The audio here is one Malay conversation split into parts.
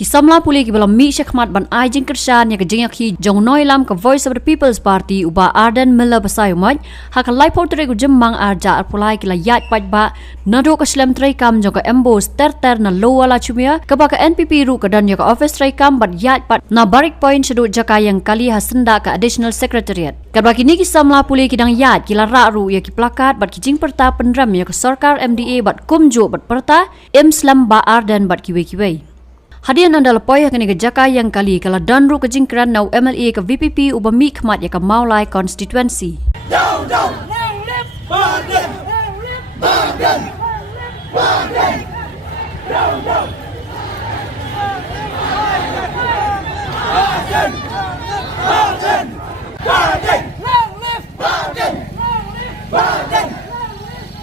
ki samla pule ki balam mi shakmat ban ai jing kyrshan ya ke jing ki jong noi lam ka Voice of the People's Party uba Arden Miller basai umaj ha ka lai potre ku jemmang arja pulai ki la yat paidbah nado ka slam trai kam jong ka embos ter na lo wala chumia ka ba ka NPP ru ka dan ya ka office trai kam bat yat pat na barik point sedu jaka yang kali hasenda ka additional secretariat ka ba kini ki samla pule ki dang yat ki la ra ru ya ki plakat bat ki jing perta penram ya ka sarkar MDA bat kumjo bat perta Islam ba Arden bat kiwe hadian anda lepoi kini ke jaka yang kali kala danru ke jingkran nau MLA ke VPP uba mi khmat ya ke Maulai constituency. Down, down, Arden, Arden, Arden, down, down. Arden, Arden, Arden, long live Arden, Arden,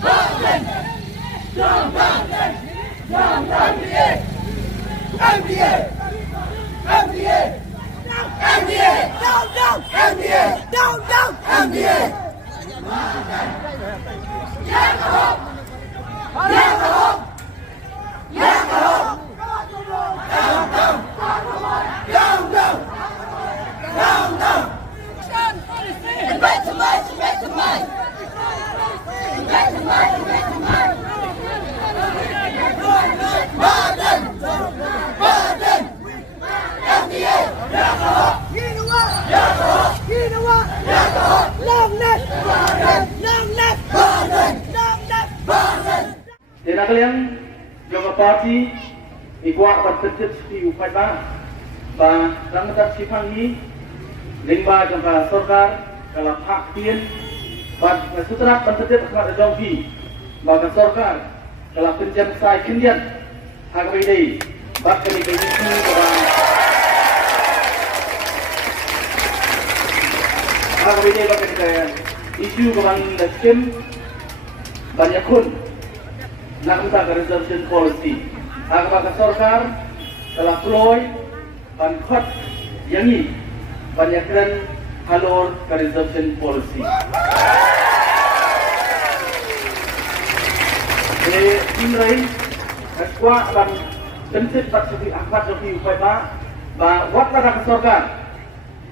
Arden, down, Arden, down, MDA. MDA! MDA! MDA! Down, down! MDA! Down, down! MDA! Yakahop! Yakahop! Yakahop! Down, down! Down, down! Down, down! Invite the mic! Invite the mic! Invite the mic! Invite the mic! Arden! Arden! MDA! Yakahop! Yakahop! Yakahop! Long live Arden! Long live Arden! Long live Arden! Jadi kalian juga parti ikuat berterjut di paidbah, bah rangkap sipangi, lingba jangka sarkar kalau hak pien, bah sutera berterjut kepada jombi, bah sarkar kalau penjam sai kendian hak ini, bah kini kini hak ini bah kini isu kebang skim banyak kun. Nak minta reservation policy. Agak sarkar telah ploy bankhot yang ini banyakkan halor reservation policy. Imrai kuat ban tensit tak seperti akmat seperti paidbah, bah wat kata sarkar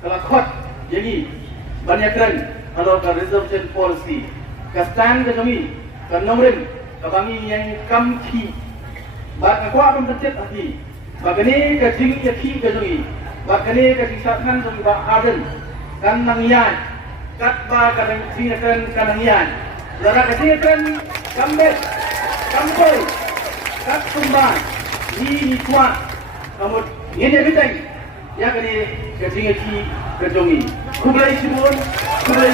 telah khot yang ini banyakkan halor reservation policy. Kastan kami kanomrin kabangi yang kamki bak kuat mempercet hati bagani ke jing yaki ke jungi bagani ke sisatkan jungi bak Arden kan ngiah kat ba kadang sinakan kan ngiah lara kesinakan kambet kampoi kat tumban ni kuat kamu ini bintang ya kani ke jing yaki ke jungi kublai sibun kublai